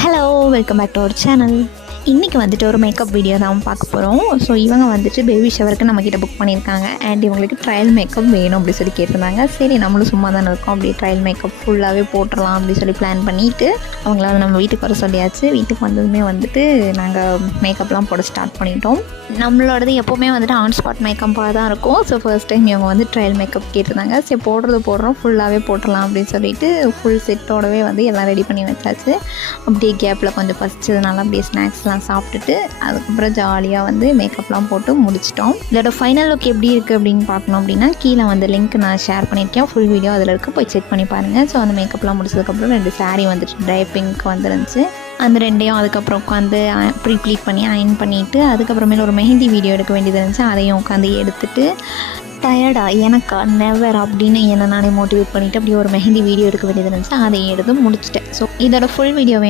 Hello welcome back to our channel. இன்றைக்கி வந்துட்டு ஒரு மேக்கப் வீடியோ தான் பார்க்க போகிறோம். ஸோ இவங்க வந்துட்டு பேபி ஷவருக்கு நம்மக்கிட்ட புக் பண்ணியிருக்காங்க. அண்ட் இவங்களுக்கு ட்ரையல் மேக்கப் வேணும் அப்படி சொல்லி கேட்டிருந்தாங்க. சரி நம்மளும் சும்மா தானே இருக்கோம், அப்படியே ட்ரையல் மேக்கப் ஃபுல்லாகவே போட்டுடலாம் அப்படின்னு சொல்லி பிளான் பண்ணிவிட்டு அவங்களால நம்ம வீட்டுக்கு வர சொல்லியாச்சு. வீட்டுக்கு வந்ததுமே வந்துட்டு நாங்கள் மேக்கப்லாம் போட ஸ்டார்ட் பண்ணிட்டோம். நம்மளோடது எப்போவுமே வந்துட்டு ஆன் ஸ்பாட் மேக்கப்பாக தான் இருக்கும். ஸோ ஃபர்ஸ்ட் டைம் இவங்க வந்து ட்ரையல் மேக்கப் கேட்டிருந்தாங்க. சரி போடுறோம் ஃபுல்லாகவே போட்டுடலாம் அப்படின்னு சொல்லிட்டு ஃபுல் செட்டோடவே வந்து எல்லாம் ரெடி பண்ணி வச்சாச்சு. அப்படியே கேப்பில் கொஞ்சம் பசிச்சதுனால அப்படியே ஸ்நாக்ஸ்லாம் சாப்பிட்டுட்டு அதுக்கப்புறம் ஜாலியாக வந்து மேக்கப்லாம் போட்டு முடிச்சிட்டோம். இதோட ஃபைனல் லுக் எப்படி இருக்குது அப்படின்னு பார்க்கணும் அப்படின்னா கீழே வந்து லிங்க் நான் ஷேர் பண்ணியிருக்கேன். ஃபுல் வீடியோ அதில் இருக்க போய் செக் பண்ணி பாருங்கள். ஸோ அந்த மேக்கப்லாம் முடிச்சதுக்கப்புறம் 2 சாரீ வந்துட்டு ட்ரை பிங்க் வந்துருந்துச்சு. அந்த 2யும் அதுக்கப்புறம் உட்காந்து ப்ளீட் பண்ணி அயன் பண்ணிவிட்டு அதுக்கப்புறமேல ஒரு மெஹந்தி வீடியோ எடுக்க வேண்டியது இருந்துச்சு. அதையும் உட்காந்து எடுத்துகிட்டு டயர்டா எனக்கா நெவர் அப்படின்னு என்னை நானே மோட்டிவேட் பண்ணிவிட்டு அப்படியே ஒரு மெஹந்தி வீடியோ எடுக்க வேண்டியது இருந்துச்சு. அதை எடுத்து முடிச்சிட்டேன். ஸோ இதோட ஃபுல் வீடியோவை